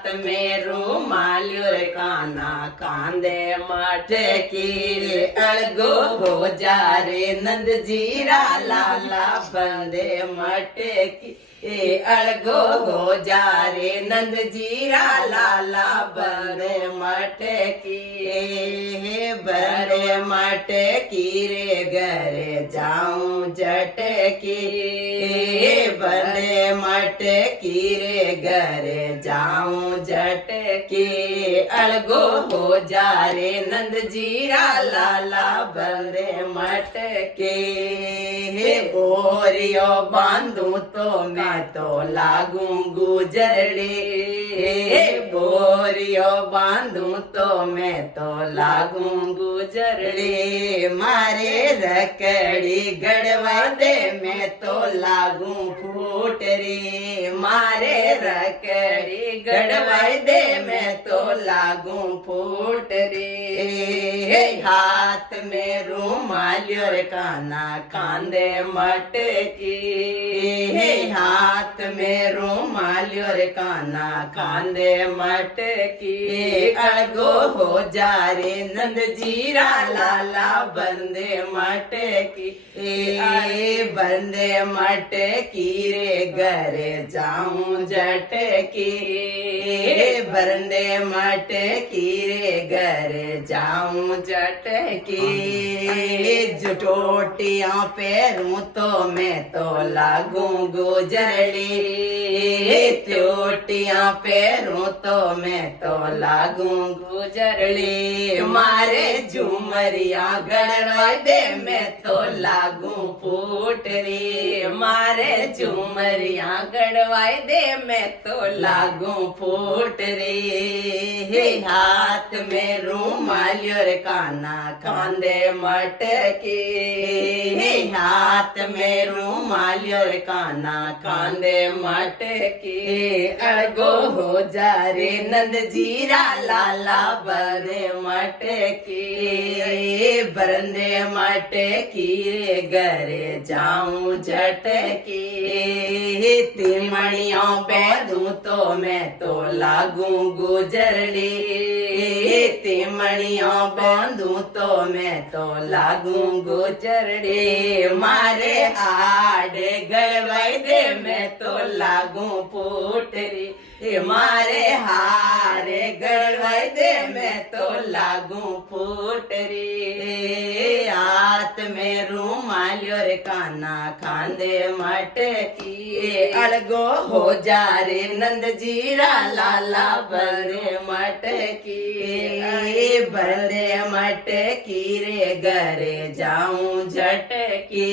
हाथ में रूमालियो रे काना कांदे मटकी रे अड़गो हो जा रे नंद जीरा लाला बंदे मटकी ए अड़गो हो जा रे नंद जीरा लाला बंदे मटकी बंदे मटकी रे घरे जाऊं जटकी बंदे मटकी रे घरे जाऊं जटकी अड़गो हो जा रे नंद जीरा लाला बंदे मटके बोरियो बांधू तो मैं तो लागू गुजरड़ी बोरियो बांधू तो मैं तो लागू गुजरड़ी मारे रकड़ी गड़वा दे मैं तो लागू फूटरी मारे रकड़ी गड़वा दे मैं तो लागू फूटरी हाथ में रूमालियो रे काना कांदे मटकी हाथ में रूमालियो रे काना कांदे मटकी अड़गो हो जा रे नंद जीरा लाला बंदे मटकी बंदे मटकी रे घरे जाऊं जटकी बंदे मटकी रे घरे जाऊं जटकी जुटोटियां पैरूं तो मैं तो लागू गुजरड़ी चोटियां पैरूं तो मैं तो लागू गुजरड़ी मारे झुमरिया गड़वा दे मैं तो लागू फूटरी मारे झुमरिया गड़वा दे मैं तो लागू फूटरी हाथ में रूमालियो रे काना कांदे मटकी हाथ में रूमालियो रे काना कांदे मटकी अड़गो हो जा रे नंद जीरा लाला बंदे मटकी बंदे मटकी रे घरे जाऊं झटकी तिमणियों बैठूं तो मैं तो लागू गुजरड़ी तिमणियों बांधू तो मैं तो लागू गुजरड़ी मारे आड़े गड़वाई दे मैं तो लागू फूटरी मारे हारे गड़वाई दे मैं तो लागू फूटरी हाथ में रूमालियो रे काना कांदे मटकी अड़गो हो जा रे नंद जीरा लाला बंदे मटकी बंदे मटकी रे घरे जाऊं झटकी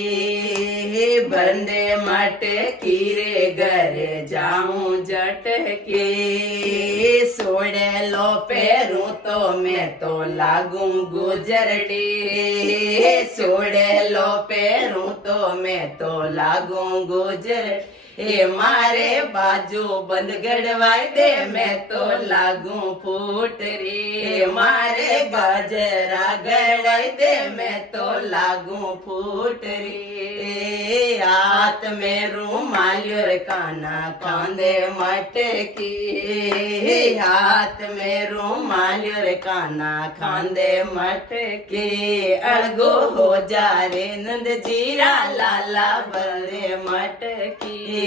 बंदे मटकी रे घरे जाऊं झटकी सोड़े लो पैरूं तो मैं तो लागू गुजरड़ी सोड़े लो पैरूं तो मैं तो लागू गुजर मारे बाजू बंद गड़वाई दे मैं तो लागू फूटरी मारे बाजरा गड़वाई दे मैं तो लागू फूटरी हाथ में रूमालियो रे काना कांदे मटकी हाथ में रूमालियो रे काना कांदे मटकी अड़गो हो जा रे नंद जीरा लाला बंदे मटकी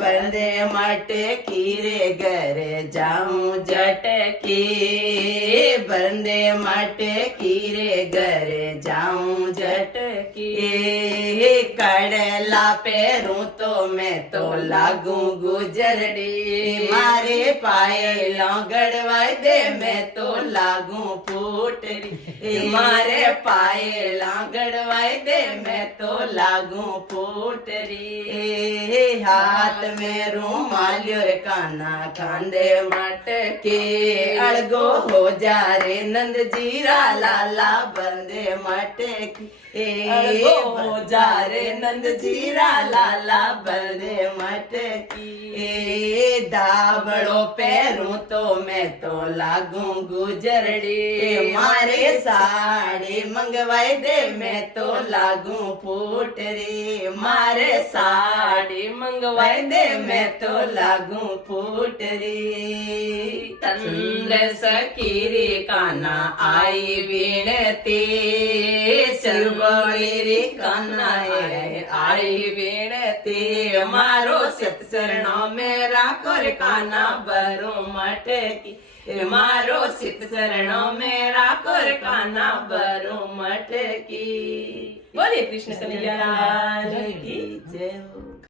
बंदे मटकी रे घरे जाऊं झटकी बंदे मटकी रे घरे जाऊं झटकी कड़ला पैरूं तो मैं तो लागू गुजरड़ी मारे पायला गड़वाई दे मैं तो लागू फूटरी मारे पायला गड़वाई दे मैं तो लागू फूटरी हाथ में रूमालियो रे काना कांदे मटकी अड़गो हो जा रे नंद जीरा लाला बंदे मटकी अड़गो हो जा रे नंद जीरा लाला बंदे मटकी दाबड़ो पैरूं तो मैं तो लागू गुजरड़ी मारे साड़ी मंगवाई दे मैं तो लागू फूटरी मारे साड़ी मंगवाई दे मैं तो लागू फूटरी तंद्र सकीरी काना आई विनती सरबड़ी काना आई विनती मारो सत्सरणों में राखो रे काना बरू मटकी मारो सत्सरणों में राखो रे काना बरू मटकी। बोलिए कृष्ण कन्हैया लाल की जय हो।